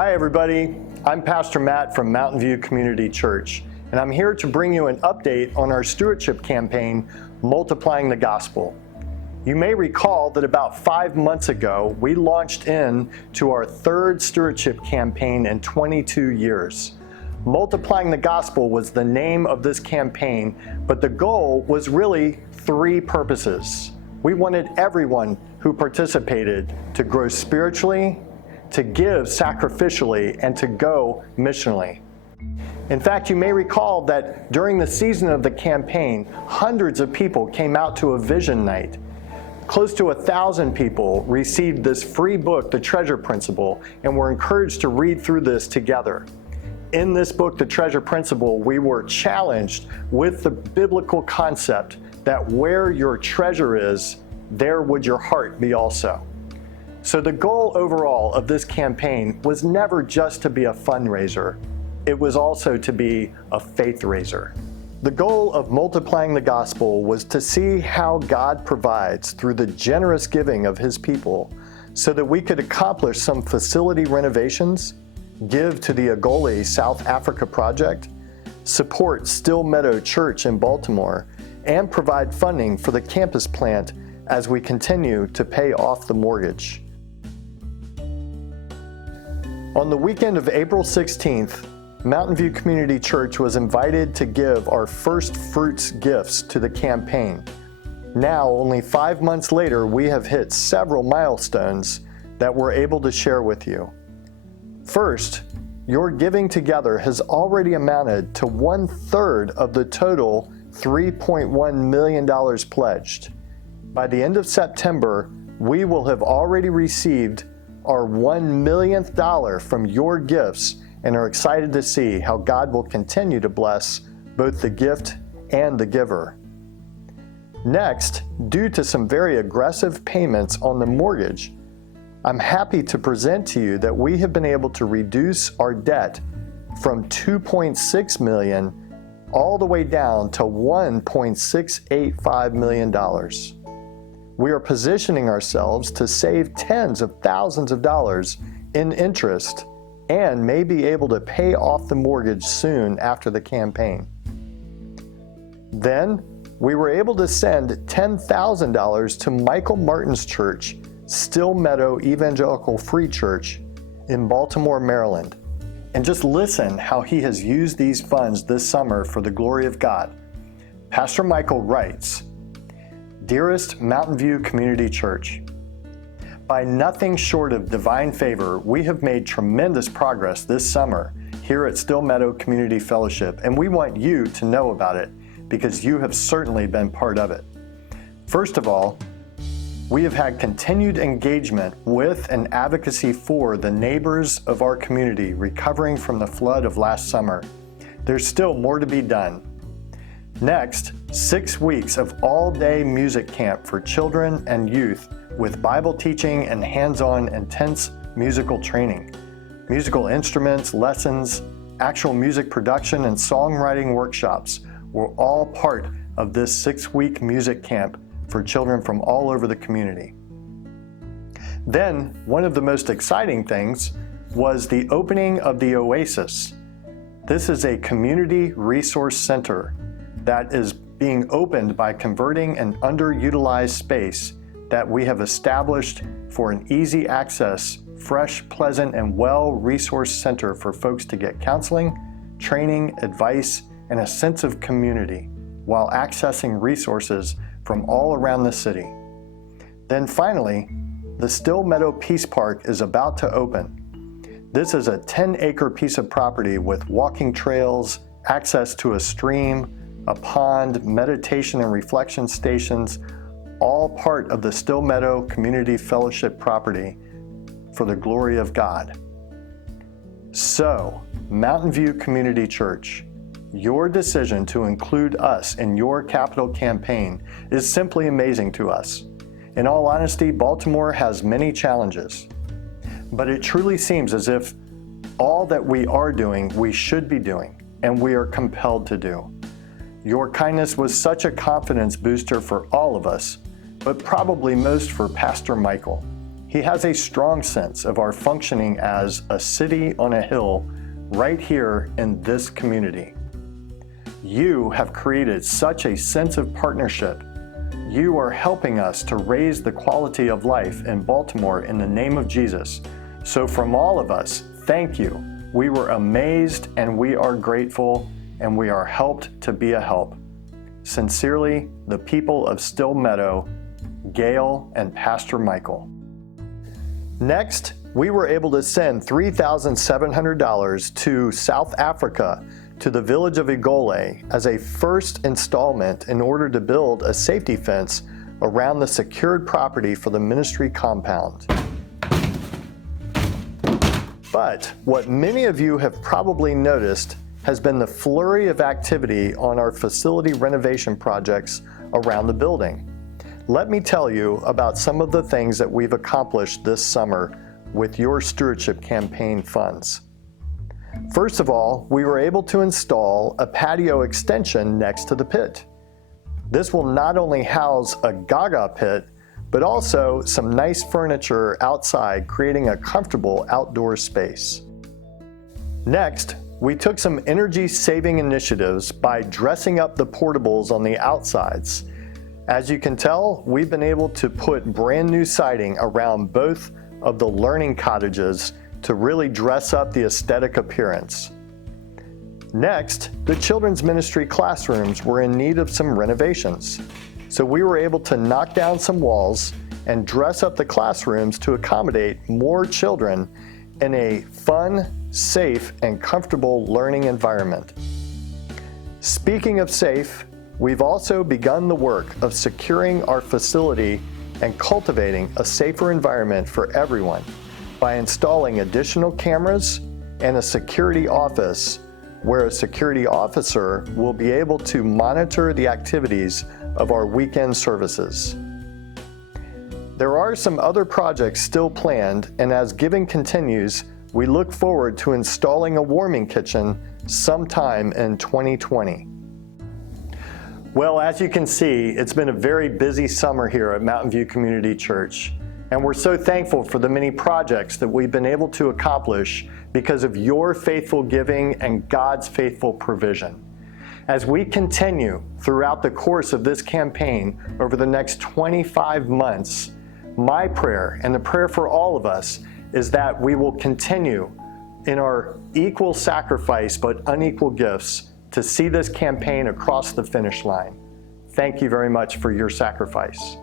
Hi everybody, I'm Pastor Matt from Mountain View Community Church, and I'm here to bring you an update on our stewardship campaign, Multiplying the Gospel. You may recall that about 5 months ago, we launched into our third stewardship campaign in 22 years. Multiplying the Gospel was the name of this campaign, but the goal was really 3 purposes. We wanted everyone who participated to grow spiritually, to give sacrificially, and to go missionally. In fact, you may recall that during the season of the campaign, hundreds of people came out to a vision night. Close to 1,000 people received this free book, The Treasure Principle, and were encouraged to read through this together. In this book, The Treasure Principle, we were challenged with the biblical concept that where your treasure is, there would your heart be also. So the goal overall of this campaign was never just to be a fundraiser, it was also to be a faith raiser. The goal of Multiplying the Gospel was to see how God provides through the generous giving of His people so that we could accomplish some facility renovations, give to the Agoli South Africa project, support Still Meadow Church in Baltimore, and provide funding for the campus plant as we continue to pay off the mortgage. On the weekend of April 16th, Mountain View Community Church was invited to give our first fruits gifts to the campaign. Now, only 5 months later, we have hit several milestones that we're able to share with you. First, your giving together has already amounted to 1/3 of the total $3.1 million pledged. By the end of September, we will have already received our $1 millionth from your gifts and are excited to see how God will continue to bless both the gift and the giver. Next, due to some very aggressive payments on the mortgage, I'm happy to present to you that we have been able to reduce our debt from $2.6 million all the way down to $1.685 million. We are positioning ourselves to save tens of thousands of dollars in interest and may be able to pay off the mortgage soon after the campaign. Then, we were able to send $10,000 to Michael Martin's church, Still Meadow Evangelical Free Church in Baltimore, Maryland. And just listen how he has used these funds this summer for the glory of God. Pastor Michael writes, "Dearest Mountain View Community Church, by nothing short of divine favor, we have made tremendous progress this summer here at Still Meadow Community Fellowship, and we want you to know about it because you have certainly been part of it. First of all, we have had continued engagement with and advocacy for the neighbors of our community recovering from the flood of last summer. There's still more to be done. Next, 6 weeks of all-day music camp for children and youth with Bible teaching and hands-on intense musical training. Musical instruments, lessons, actual music production, and songwriting workshops were all part of this 6-week music camp for children from all over the community. Then, one of the most exciting things was the opening of the Oasis. This is a community resource center that is being opened by converting an underutilized space that we have established for an easy access, fresh, pleasant, and well-resourced center for folks to get counseling, training, advice, and a sense of community while accessing resources from all around the city. Then finally, the Still Meadow Peace Park is about to open. This is a 10-acre piece of property with walking trails, access to a stream, a pond, meditation and reflection stations, all part of the Still Meadow Community Fellowship property for the glory of God. So, Mountain View Community Church, your decision to include us in your capital campaign is simply amazing to us. In all honesty, Baltimore has many challenges, but it truly seems as if all that we are doing, we should be doing, and we are compelled to do. Your kindness was such a confidence booster for all of us, but probably most for Pastor Michael. He has a strong sense of our functioning as a city on a hill right here in this community. You have created such a sense of partnership. You are helping us to raise the quality of life in Baltimore in the name of Jesus. So from all of us, thank you. We were amazed and we are grateful and we are helped to be a help. Sincerely, the people of Still Meadow, Gail and Pastor Michael. Next, we were able to send $3,700 to South Africa to the village of Igole as a first installment in order to build a safety fence around the secured property for the ministry compound. But what many of you have probably noticed has been the flurry of activity on our facility renovation projects around the building. Let me tell you about some of the things that we've accomplished this summer with your stewardship campaign funds. First of all, we were able to install a patio extension next to the pit. This will not only house a Gaga pit, but also some nice furniture outside, creating a comfortable outdoor space. Next, we took some energy-saving initiatives by dressing up the portables on the outsides. As you can tell, we've been able to put brand new siding around both of the learning cottages to really dress up the aesthetic appearance. Next, the children's ministry classrooms were in need of some renovations. So we were able to knock down some walls and dress up the classrooms to accommodate more children in a fun, safe, and comfortable learning environment. Speaking of safe, we've also begun the work of securing our facility and cultivating a safer environment for everyone by installing additional cameras and a security office where a security officer will be able to monitor the activities of our weekend services. There are some other projects still planned, and as giving continues, we look forward to installing a warming kitchen sometime in 2020. Well, as you can see, it's been a very busy summer here at Mountain View Community Church, and we're so thankful for the many projects that we've been able to accomplish because of your faithful giving and God's faithful provision. As we continue throughout the course of this campaign over the next 25 months, my prayer and the prayer for all of us is that we will continue in our equal sacrifice but unequal gifts to see this campaign across the finish line. Thank you very much for your sacrifice.